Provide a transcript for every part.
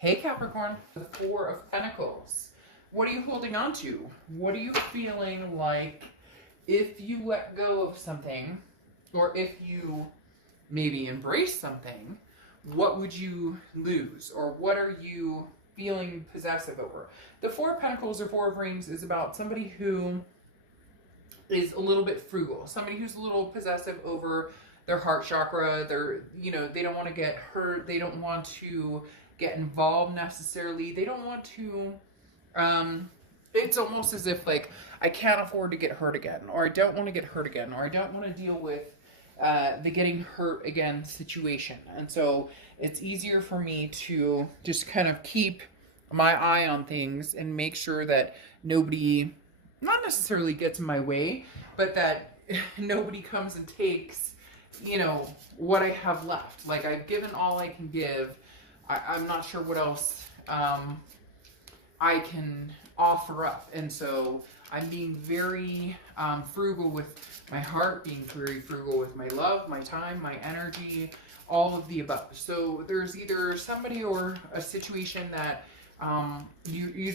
Hey Capricorn, the Four of Pentacles. What are you holding on to? What are you feeling like if you let go of something, or if you maybe embrace something, what would you lose? Or what are you feeling possessive over? The Four of Pentacles or Four of Rings is about somebody who is a little bit frugal, somebody who's a little possessive over their heart chakra. They're, they don't want to get hurt. They don't want to get involved necessarily. They don't want to, it's almost as if like, I can't afford to get hurt again, or I don't want to get hurt again, or I don't want to deal with the getting hurt again situation. And so it's easier for me to just kind of keep my eye on things and make sure that nobody, not necessarily gets in my way, but that nobody comes and takes, what I have left. Like, I've given all I can give. I'm not sure what else I can offer up. And so I'm being very frugal with my heart, being very frugal with my love, my time, my energy, all of the above. So there's either somebody or a situation that you've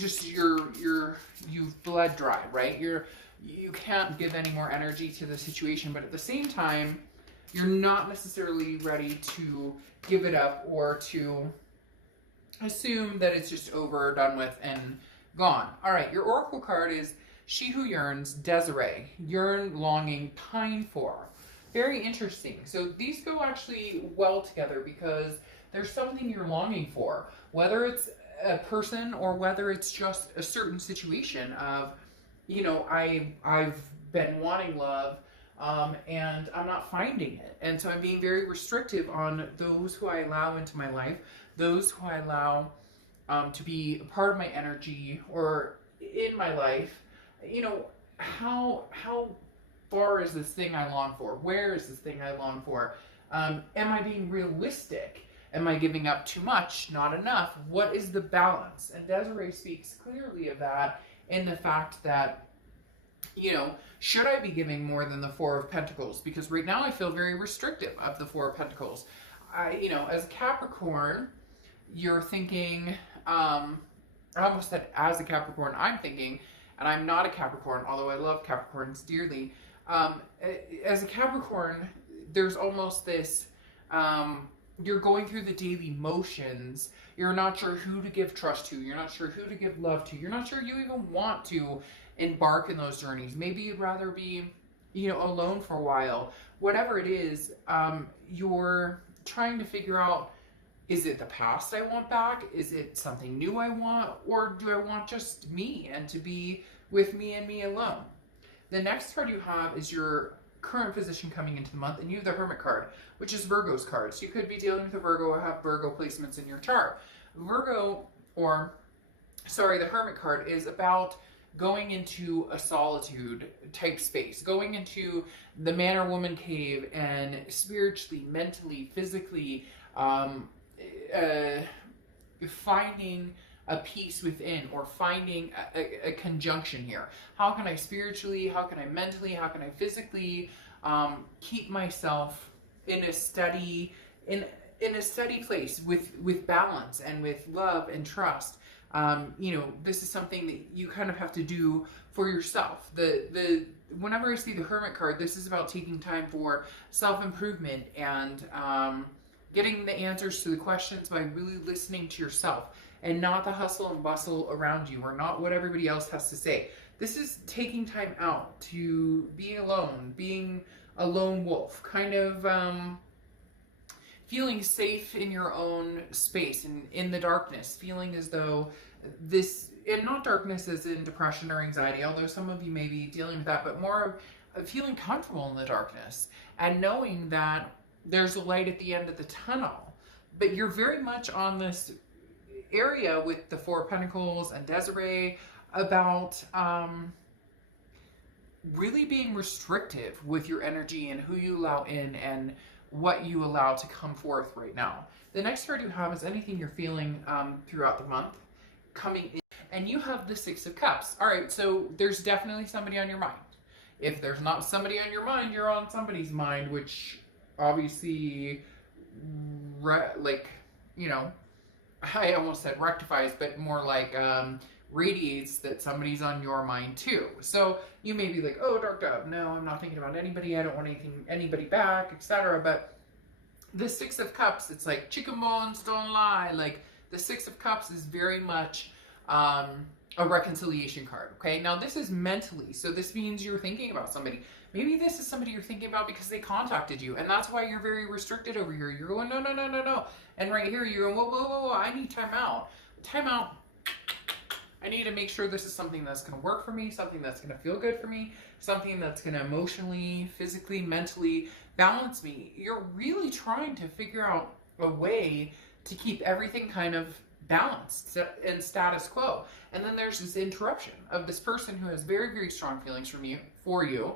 bled dry, right? You can't give any more energy to the situation, but at the same time, you're not necessarily ready to give it up or to assume that it's just over, done with, and gone. All right, your oracle card is She Who Yearns, Desiree. Yearn, longing, pine for. Very interesting. So these go actually well together because there's something you're longing for, whether it's a person or whether it's just a certain situation of, I've been wanting love, and I'm not finding it. And so I'm being very restrictive on those who I allow into my life, those who I allow to be a part of my energy or in my life. How far is this thing I long for? Where is this thing I long for? Am I being realistic? Am I giving up too much? Not enough? What is the balance? And Desiree speaks clearly of that in the fact that, should I be giving more than the Four of Pentacles? Because right now I feel very restrictive of the Four of Pentacles. As a Capricorn, you're thinking, I almost said as a Capricorn, I'm thinking, and I'm not a Capricorn, although I love Capricorns dearly. As a Capricorn, there's almost this, you're going through the daily motions. You're not sure who to give trust to. You're not sure who to give love to. You're not sure you even want to embark in those journeys. Maybe you'd rather be, alone for a while. Whatever it is, you're trying to figure out, is it the past I want back? Is it something new I want? Or do I want just me and to be with me and me alone? The next card you have is your current position coming into the month, and you have the Hermit card, which is Virgo's card. So you could be dealing with a Virgo or have Virgo placements in your chart. The Hermit card is about going into a solitude type space, going into the man or woman cave and spiritually, mentally, physically, finding a peace within, or finding a conjunction here. How can I spiritually, how can I mentally, how can I physically keep myself in a steady place with balance and with love and trust? This is something that you kind of have to do for yourself. Whenever I see the Hermit card, this is about taking time for self-improvement and getting the answers to the questions by really listening to yourself and not the hustle and bustle around you, or not what everybody else has to say. This is taking time out to be alone, being a lone wolf, kind of feeling safe in your own space and in the darkness, feeling as though this, and not darkness as in depression or anxiety, although some of you may be dealing with that, but more of feeling comfortable in the darkness and knowing that there's a light at the end of the tunnel. But you're very much on this area with the Four of Pentacles and Desiree about really being restrictive with your energy and who you allow in and what you allow to come forth right now. The next card you have is anything you're feeling throughout the month coming in, and you have the Six of Cups. All right, so there's definitely somebody on your mind. If there's not somebody on your mind, you're on somebody's mind, which obviously, I almost said rectifies, but more like radiates that somebody's on your mind too. So you may be like, oh, dark dove, no, I'm not thinking about anybody. I don't want anybody back, etc. But the Six of Cups, it's like chicken bones don't lie. Like the Six of Cups is very much a reconciliation card. Okay, now this is mentally, so this means you're thinking about somebody. Maybe this is somebody you're thinking about because they contacted you, and that's why you're very restricted over here. You're going, no, no, no, no, no. And right here, you're going, whoa, whoa, whoa, whoa, I need time out. Time out. I need to make sure this is something that's going to work for me, something that's going to feel good for me, something that's going to emotionally, physically, mentally balance me. You're really trying to figure out a way to keep everything kind of balanced and status quo. And then there's this interruption of this person who has very, very strong feelings for you,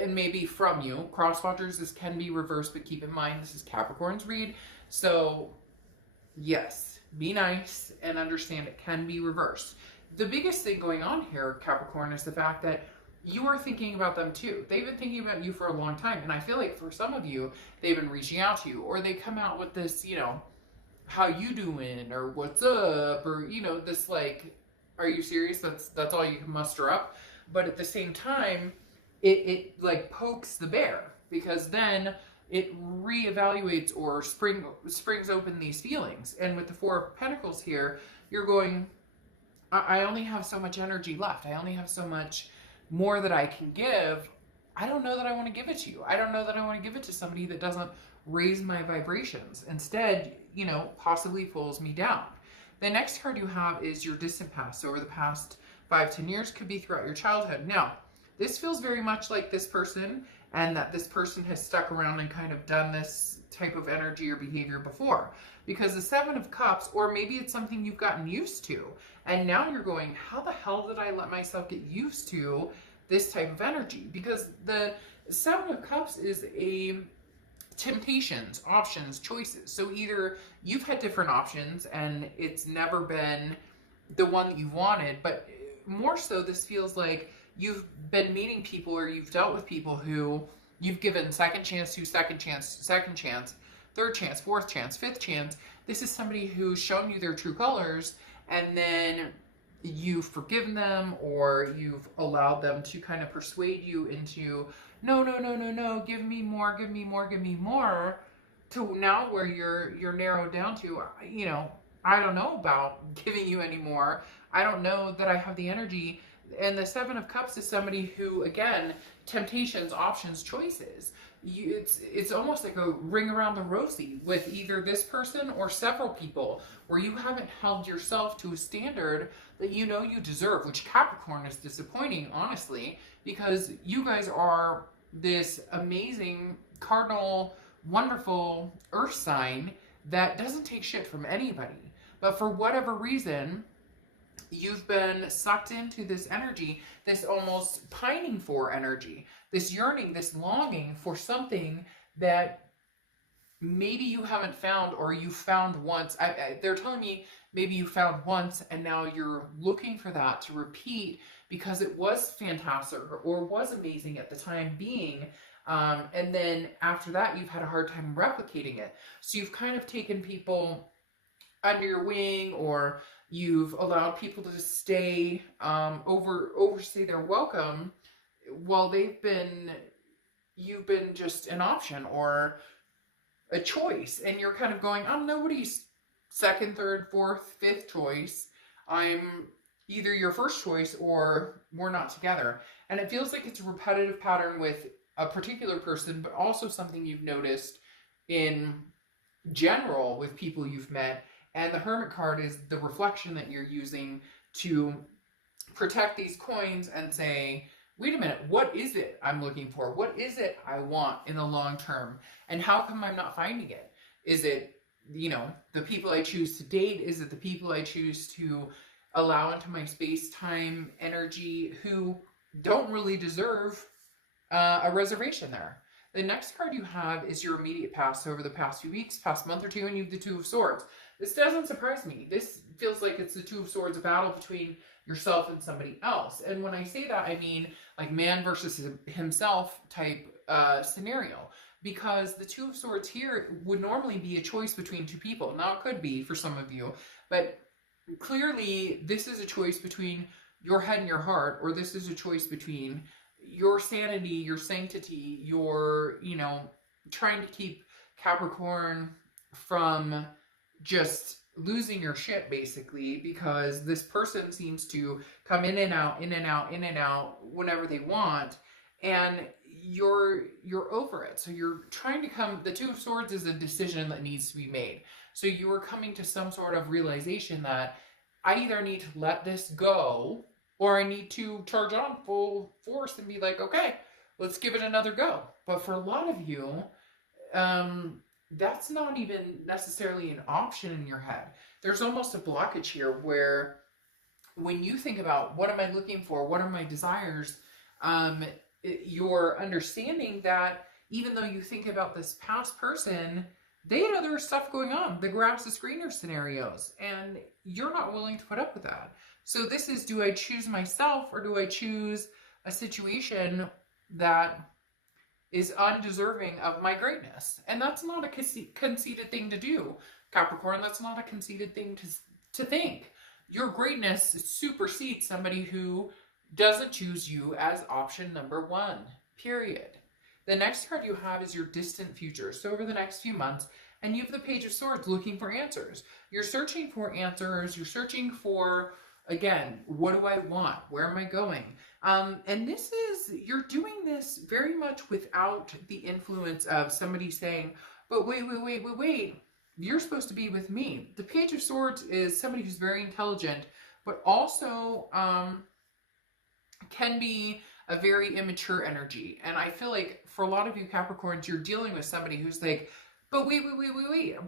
and maybe from you. Crosswatchers, this can be reversed, but keep in mind this is Capricorn's read. So yes, be nice and understand it can be reversed. The biggest thing going on here, Capricorn, is the fact that you are thinking about them too. They've been thinking about you for a long time. And I feel like for some of you, they've been reaching out to you, or they come out with this, you know, how you doing, or what's up, or, you know, this like, are you serious? That's all you can muster up. But at the same time, it like pokes the bear, because then it reevaluates or springs open these feelings. And with the Four of Pentacles here, you're going, I only have so much energy left. I only have so much more that I can give. I don't know that I want to give it to you. I don't know that I want to give it to somebody that doesn't raise my vibrations. Instead, you know, possibly pulls me down. The next card you have is your distant past. So over the past 5-10 years, could be throughout your childhood. Now, this feels very much like this person, and that this person has stuck around and kind of done this type of energy or behavior before. Because the Seven of Cups, or maybe it's something you've gotten used to, and now you're going, how the hell did I let myself get used to this type of energy? Because the Seven of Cups is a temptations, options, choices. So either you've had different options and it's never been the one that you wanted, but more so this feels like you've been meeting people, or you've dealt with people who you've given second chance to, second chance, third chance, fourth chance, fifth chance. This is somebody who's shown you their true colors, and then you've forgiven them, or you've allowed them to kind of persuade you into, no, no, no, no, no, give me more, give me more, give me more, to now where you're narrowed down to, you know, I don't know about giving you any more. I don't know that I have the energy. And the Seven of Cups is somebody who, again, temptations, options, choices. It's almost like a ring around the rosy with either this person or several people, where you haven't held yourself to a standard that you know you deserve, which Capricorn is disappointing, honestly, because you guys are this amazing, cardinal, wonderful earth sign that doesn't take shit from anybody. But for whatever reason, you've been sucked into this energy, this almost pining for energy, this yearning, this longing for something that maybe you haven't found, or you found once. They're telling me maybe you found once and now you're looking for that to repeat because it was fantastic or was amazing at the time being. And then after that, you've had a hard time replicating it. So you've kind of taken people under your wing, or you've allowed people to stay, overstay their welcome while you've been just an option or a choice. And you're kind of going, I'm nobody's second, third, fourth, fifth choice. I'm either your first choice or we're not together. And it feels like it's a repetitive pattern with a particular person, but also something you've noticed in general with people you've met. And the Hermit card is the reflection that you're using to protect these coins and say, wait a minute, what is it I'm looking for? What is it I want in the long term? And how come I'm not finding it? Is it, you know, the people I choose to date? Is it the people I choose to allow into my space-time energy who don't really deserve a reservation there? The next card you have is your immediate past. So over the past few weeks, past month or two, and you have the Two of Swords. This doesn't surprise me. This feels like it's the Two of Swords, a battle between yourself and somebody else. And when I say that, I mean like man versus himself type scenario. Because the Two of Swords here would normally be a choice between two people. Now it could be for some of you, But clearly, this is a choice between your head and your heart, or this is a choice between your sanity, your sanctity, your, trying to keep Capricorn from just losing your shit, basically, because this person seems to come in and out, in and out, in and out whenever they want, and you're over it. So you're trying to come, the Two of Swords is a decision that needs to be made. So you are coming to some sort of realization that I either need to let this go, or I need to charge on full force and be like, okay, let's give it another go. But for a lot of you, that's not even necessarily an option in your head. There's almost a blockage here where when you think about what am I looking for, what are my desires, you're understanding that even though you think about this past person, they had other stuff going on, the grass is greener scenarios, and you're not willing to put up with that. So this is, do I choose myself, or do I choose a situation that is undeserving of my greatness? And that's not a conceited thing to do, Capricorn. That's not a conceited thing to think. Your greatness supersedes somebody who doesn't choose you as option number one, period. The next card you have is your distant future. So over the next few months, and you have the Page of Swords looking for answers. You're searching for answers. You're searching for, again, what do I want? Where am I going? And this is, you're doing this very much without the influence of somebody saying, but wait, you're supposed to be with me. The Page of Swords is somebody who's very intelligent, but also can be a very immature energy. And I feel like for a lot of you Capricorns, you're dealing with somebody who's like, but wait,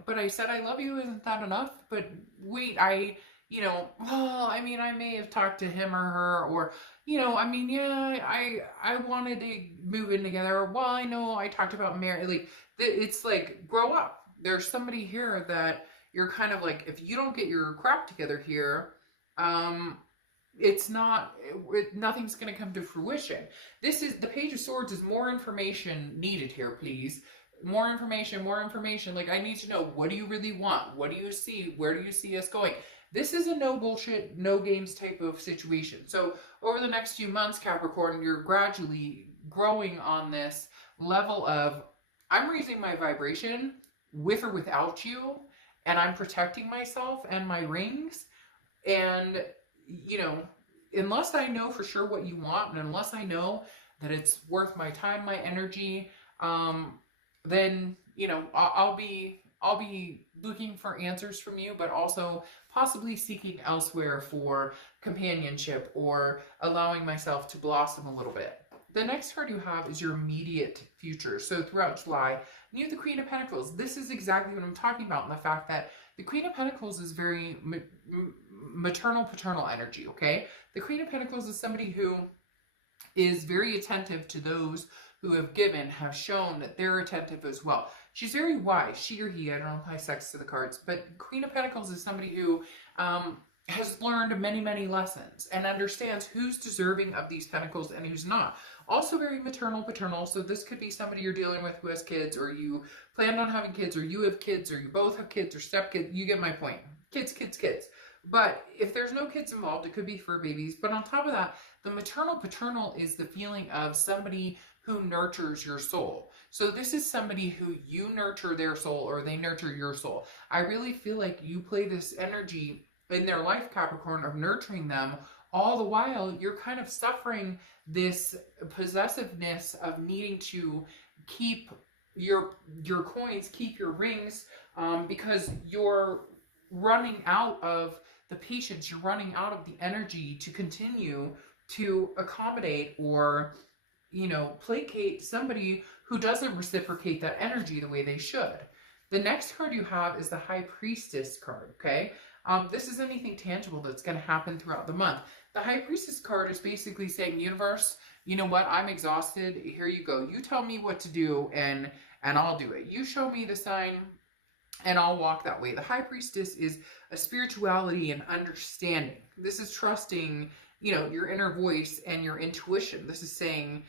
but I said I love you, isn't that enough? But wait, I may have talked to him or her, or, I wanted to move in together. Or, well, I know I talked about marriage. Like, it's like, grow up. There's somebody here that you're kind of like, if you don't get your crap together here, nothing's going to come to fruition. The Page of Swords is more information needed here, please. More information. Like, I need to know, what do you really want? What do you see? Where do you see us going? This is a no bullshit, no games type of situation. So over the next few months, Capricorn, you're gradually growing on this level of, I'm raising my vibration with or without you, and I'm protecting myself and my rings. And, unless I know for sure what you want, and unless I know that it's worth my time, my energy, then, I'll be looking for answers from you, but also possibly seeking elsewhere for companionship or allowing myself to blossom a little bit. The next card you have is your immediate future. So throughout July, you have the Queen of Pentacles. This is exactly what I'm talking about, and the fact that the Queen of Pentacles is very maternal, paternal energy, okay? The Queen of Pentacles is somebody who is very attentive to those who have given, have shown that they're attentive as well. She's very wise, she or he, I don't apply sex to the cards, but Queen of Pentacles is somebody who has learned many, many lessons and understands who's deserving of these pentacles and who's not. Also very maternal, paternal, so this could be somebody you're dealing with who has kids, or you planned on having kids, or you have kids, or you both have kids, or stepkids. You get my point. Kids. But if there's no kids involved, it could be fur babies. But on top of that, the maternal, paternal is the feeling of somebody who nurtures your soul. So this is somebody who you nurture their soul, or they nurture your soul. I really feel like you play this energy in their life, Capricorn, of nurturing them. All the while, you're kind of suffering this possessiveness of needing to keep your coins, keep your rings, because you're running out of the patience, you're running out of the energy to continue to accommodate or, placate somebody who doesn't reciprocate that energy the way they should. The next card you have is the High Priestess card, okay? This is anything tangible that's going to happen throughout the month. The High Priestess card is basically saying, universe, you know what? I'm exhausted. Here you go. You tell me what to do, and I'll do it. You show me the sign, and I'll walk that way. The High Priestess is a spirituality and understanding. This is trusting, your inner voice and your intuition. This is saying,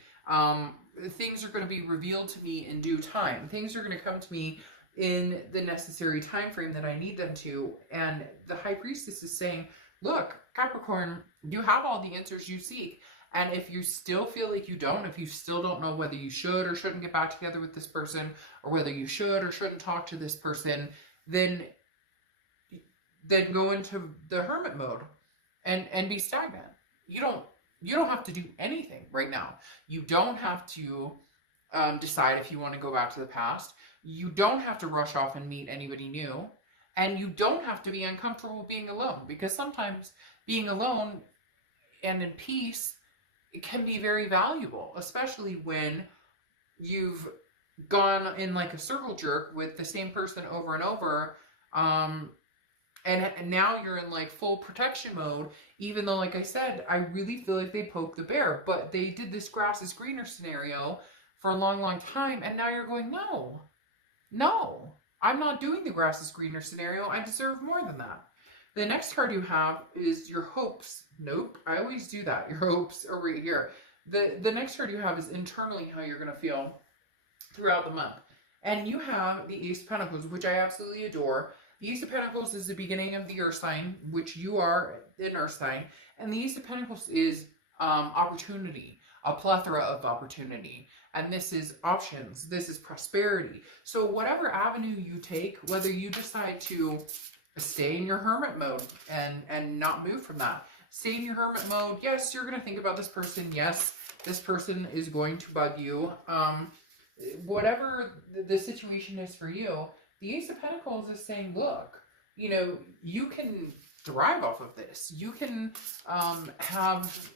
things are going to be revealed to me in due time. Things are going to come to me in the necessary time frame that I need them to. And the High Priestess is saying, look, Capricorn, you have all the answers you seek. And if you still feel like you don't, if you still don't know whether you should or shouldn't get back together with this person, or whether you should or shouldn't talk to this person, then go into the hermit mode and be stagnant. You don't have to do anything right now. You don't have to decide if you want to go back to the past. You don't have to rush off and meet anybody new. And you don't have to be uncomfortable being alone, because sometimes being alone and in peace, it can be very valuable, especially when you've gone in like a circle jerk with the same person over and over. And now you're in like full protection mode, even though, like I said, I really feel like they poked the bear, but they did this grass is greener scenario for a long, long time. And now you're going, no, I'm not doing the grass is greener scenario. I deserve more than that. The next card you have is your hopes. Nope, I always do that. Your hopes are right here. The next card you have is internally how you're going to feel throughout the month. And you have the Ace of Pentacles, which I absolutely adore. The Ace of Pentacles is the beginning of the Earth sign, which you are an Earth sign. And the Ace of Pentacles is opportunity, a plethora of opportunity. And this is options. This is prosperity. So whatever avenue you take, whether you decide to stay in your hermit mode and not move from that. Stay in your hermit mode. Yes, you're going to think about this person. Yes, this person is going to bug you. Whatever the situation is for you, the Ace of Pentacles is saying, look, you know, you can thrive off of this. You can have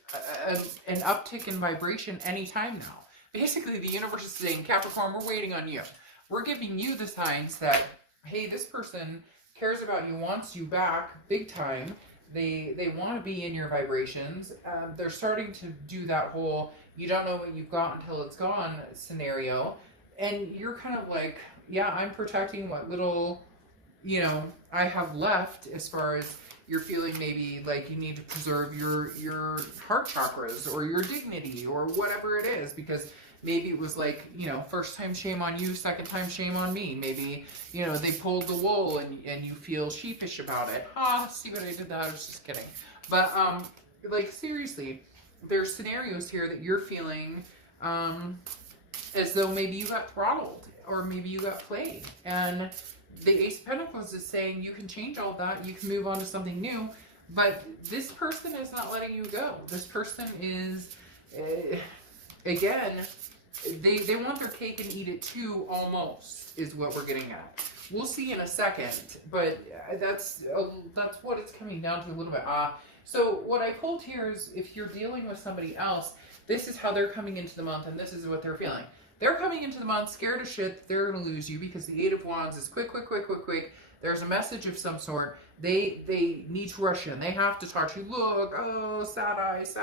an uptick in vibration anytime now. Basically, the universe is saying, Capricorn, we're waiting on you. We're giving you the signs that, hey, this person cares about you, wants you back big time. They want to be in your vibrations. They're starting to do that whole you don't know what you've got until it's gone scenario. And you're kind of like, yeah, I'm protecting what little, you know, I have left, as far as you're feeling maybe like you need to preserve your heart chakras or your dignity or whatever it is, because maybe it was like, you know, first time shame on you, second time shame on me. Maybe, you know, they pulled the wool and you feel sheepish about it. See what I did that? I was just kidding. But, like, seriously, there's scenarios here that you're feeling as though maybe you got throttled or maybe you got played. And the Ace of Pentacles is saying you can change all that. You can move on to something new. But this person is not letting you go. This person is, again, they want their cake and eat it too, almost, is what we're getting at. We'll see in a second, but that's what it's coming down to a little bit. So what I pulled here is, if you're dealing with somebody else, this is how they're coming into the month, and this is what they're feeling. They're coming into the month scared as shit they're going to lose you, because the Eight of Wands is quick. There's a message of some sort. They need to rush in. They have to talk to you. Look, oh, sad eyes,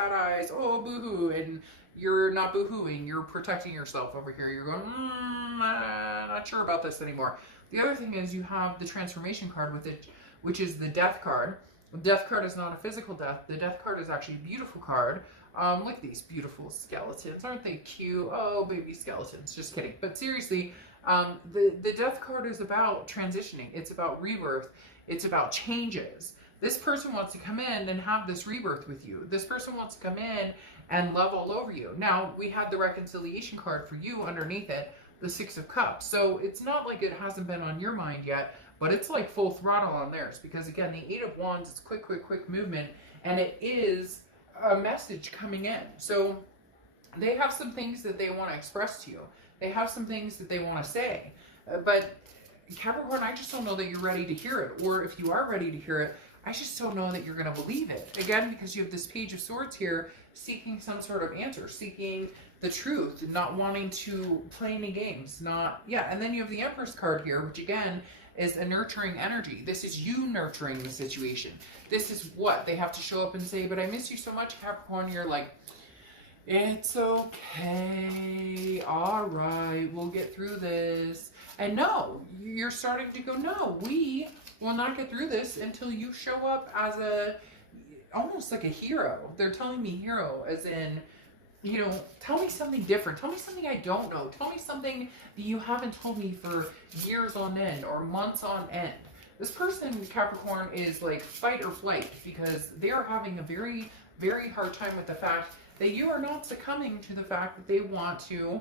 oh, boo-hoo. And you're not boo-hooing. You're protecting yourself over here. You're going, I'm not sure about this anymore. The other thing is you have the transformation card with it, which is the Death card. The Death card is not a physical death. The Death card is actually a beautiful card. Look at these beautiful skeletons. Aren't they cute? Oh, baby skeletons. Just kidding. But seriously, the Death card is about transitioning. It's about rebirth. It's about changes. This person wants to come in and have this rebirth with you. This person wants to come in and love all over you. Now, we had the reconciliation card for you underneath it, the Six of Cups. So it's not like it hasn't been on your mind yet, but it's like full throttle on theirs. Because again, the Eight of Wands is quick movement, and it is a message coming in. So they have some things that they want to express to you. They have some things that they want to say. But Capricorn, I just don't know that you're ready to hear it. Or if you are ready to hear it, I just don't know that you're going to believe it. Again, because you have this Page of Swords here, seeking some sort of answer, seeking the truth, not wanting to play any games, and then you have the Empress card here, which again is a nurturing energy. This is you nurturing the situation. This is what they have to show up and say, but I miss you so much, Capricorn. You're like, it's okay, all right, we'll get through this. And no, you're starting to go, no, we will not get through this until you show up as almost like a hero. They're telling me hero, as in, you know, tell me something different. Tell me something I don't know. Tell me something that you haven't told me for years on end or months on end. This person, Capricorn, is like fight or flight because they are having a very, very hard time with the fact that you are not succumbing to the fact that they want to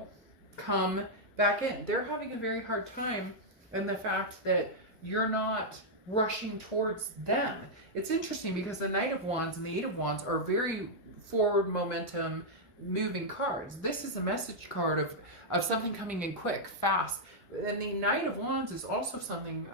come back in. They're having a very hard time in the fact that you're not rushing towards them. It's interesting because the Knight of Wands and the Eight of Wands are very forward momentum moving cards. This is a message card of something coming in quick, fast. And the Knight of Wands is also something,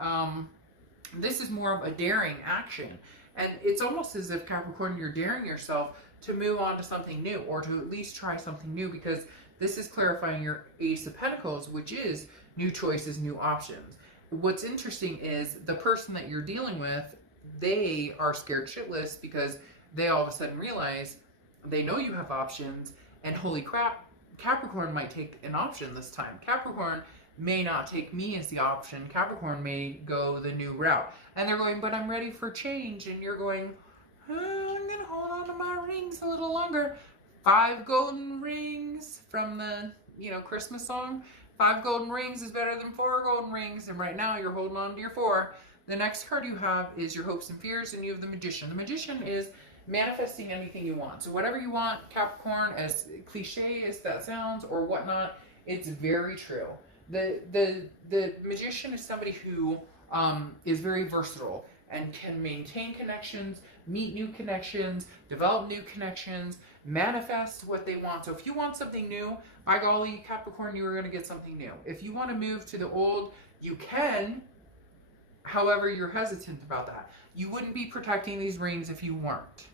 this is more of a daring action. And it's almost as if, Capricorn, you're daring yourself to move on to something new, or to at least try something new, because this is clarifying your Ace of Pentacles, which is new choices, new options. What's interesting is the person that you're dealing with, they are scared shitless because they all of a sudden realize they know you have options, and holy crap, Capricorn might take an option this time. Capricorn may not take me as the option. Capricorn may go the new route. And they're going, but I'm ready for change. And you're going, oh, I'm going to hold on to my rings a little longer. 5 golden rings from the, Christmas song. 5 golden rings is better than 4 golden rings. And right now you're holding on to your 4. The next card you have is your hopes and fears, and you have the Magician. The Magician is manifesting anything you want. So whatever you want, Capricorn, as cliche as that sounds or whatnot, it's very true. The Magician is somebody who is very versatile and can maintain connections, meet new connections, develop new connections, manifest what they want. So if you want something new, by golly, Capricorn, you are going to get something new. If you want to move to the old, you can. However, you're hesitant about that. You wouldn't be protecting these rings if you weren't.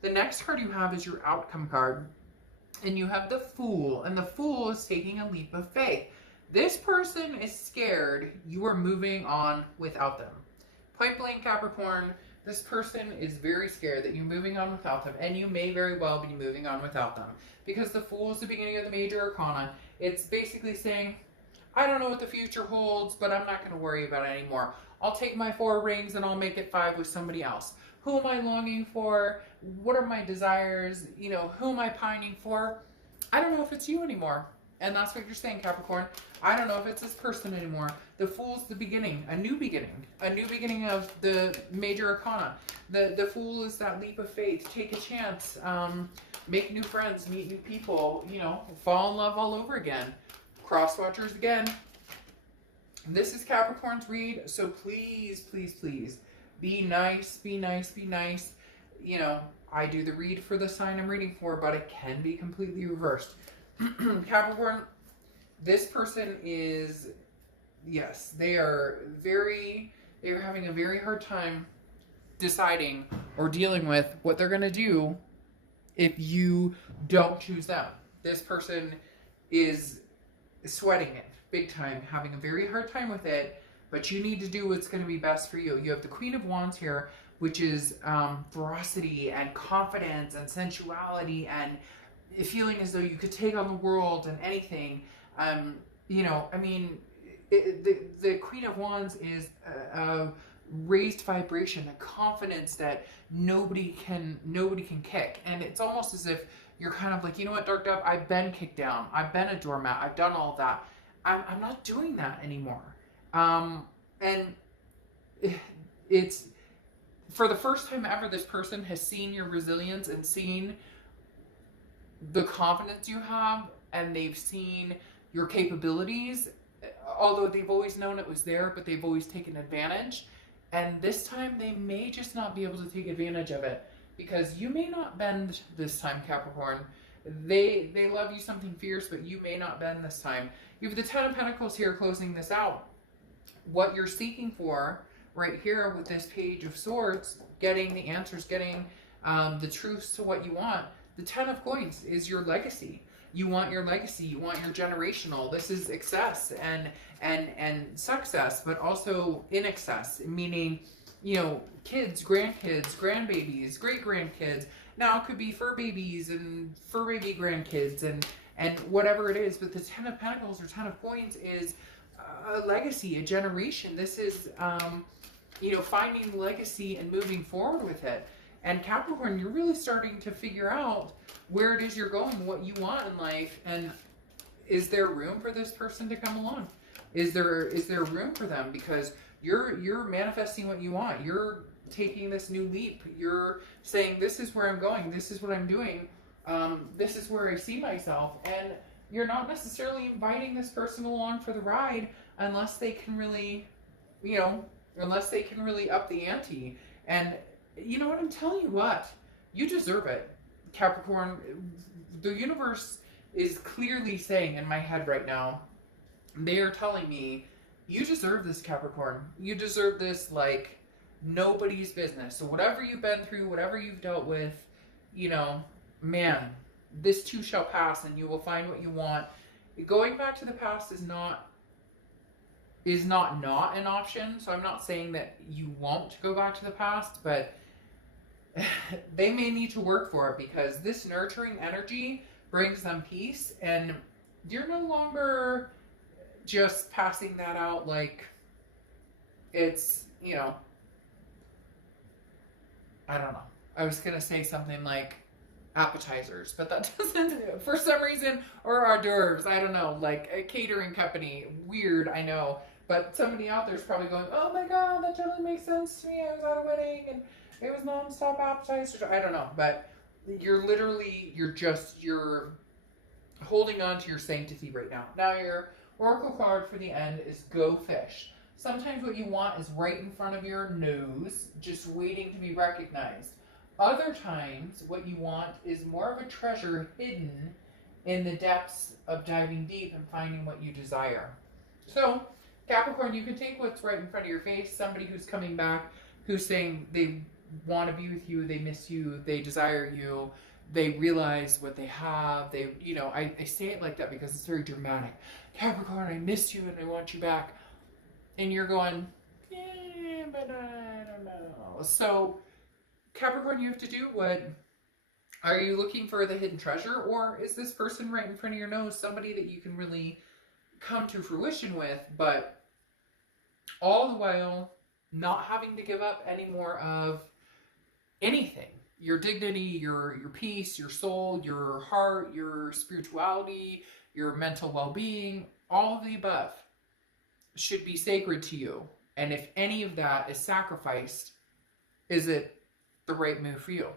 The next card you have is your outcome card. And you have the Fool. And the Fool is taking a leap of faith. This person is scared you are moving on without them. Point blank, Capricorn, this person is very scared that you're moving on without them. And you may very well be moving on without them. Because the Fool is the beginning of the major arcana. It's basically saying, I don't know what the future holds, but I'm not going to worry about it anymore. I'll take my 4 rings and I'll make it 5 with somebody else. Who am I longing for? What are my desires? Who am I pining for? I don't know if it's you anymore. And that's what you're saying, Capricorn. I don't know if it's this person anymore. The Fool's the beginning, a new beginning of the major arcana. The Fool is that leap of faith. Take a chance, make new friends, meet new people, fall in love all over again. Cross watchers again. This is Capricorn's read, so please, please, please be nice, be nice, be nice. I do the read for the sign I'm reading for, but it can be completely reversed. Capricorn, this person is, yes, they are having a very hard time deciding or dealing with what they're going to do if you don't choose them. This person is sweating it big time, having a very hard time with it, but you need to do what's going to be best for you. You have the Queen of Wands here, which is ferocity and confidence and sensuality and feeling as though you could take on the world and anything. The Queen of Wands is a raised vibration, a confidence that nobody can kick. And it's almost as if you're kind of like, you know what, Dark Dove, I've been kicked down. I've been a doormat. I've done all of that. I'm not doing that anymore. And it's, for the first time ever, this person has seen your resilience and seen the confidence you have, and they've seen your capabilities, although they've always known it was there, but they've always taken advantage. And this time they may just not be able to take advantage of it, because you may not bend this time, Capricorn. They love you something fierce, but you may not bend this time. You have the Ten of Pentacles here closing this out. What you're seeking for right here with this Page of Swords, getting the answers, getting the truths to what you want. The Ten of Coins is your legacy. You want your legacy. You want your generational. This is excess and success, but also in excess, meaning, kids, grandkids, grandbabies, great-grandkids. Now it could be fur babies and fur baby grandkids and whatever it is, but the Ten of Pentacles or Ten of Coins is a legacy, a generation. This is, finding legacy and moving forward with it. And Capricorn, you're really starting to figure out where it is you're going, what you want in life, and is there room for this person to come along? Is there room for them? Because you're manifesting what you want. You're taking this new leap. You're saying, this is where I'm going. This is what I'm doing. This is where I see myself. And you're not necessarily inviting this person along for the ride unless they can really, unless they can really up the ante. And you know what? I'm telling you what, you deserve it, Capricorn. The universe is clearly saying in my head right now, they are telling me, you deserve this, Capricorn. You deserve this like nobody's business. So whatever you've been through, whatever you've dealt with, man, this too shall pass and you will find what you want. Going back to the past is not an option. So I'm not saying that you won't go back to the past, but they may need to work for it, because this nurturing energy brings them peace, and you're no longer just passing that out like it's, I don't know. I was going to say something like appetizers, but that doesn't, for some reason, or hors d'oeuvres, I don't know, like a catering company. Weird, I know. But somebody out there is probably going, oh my God, that totally makes sense to me. I was at a wedding and it was nonstop appetizers. I don't know. But you're holding on to your sanctity right now. Now your oracle card for the end is Go Fish. Sometimes what you want is right in front of your nose, just waiting to be recognized. Other times what you want is more of a treasure hidden in the depths of diving deep and finding what you desire. So Capricorn, you can take what's right in front of your face, somebody who's coming back, who's saying they want to be with you, they miss you, they desire you, they realize what they have, I say it like that because it's very dramatic. Capricorn, I miss you and I want you back. And you're going, yeah, but I don't know. So Capricorn, you have to do what, are you looking for the hidden treasure, or is this person right in front of your nose somebody that you can really come to fruition with, but all the while not having to give up any more of anything? Your dignity, your peace, your soul, your heart, your spirituality, your mental well-being, all of the above should be sacred to you. And if any of that is sacrificed, is it the right move for you?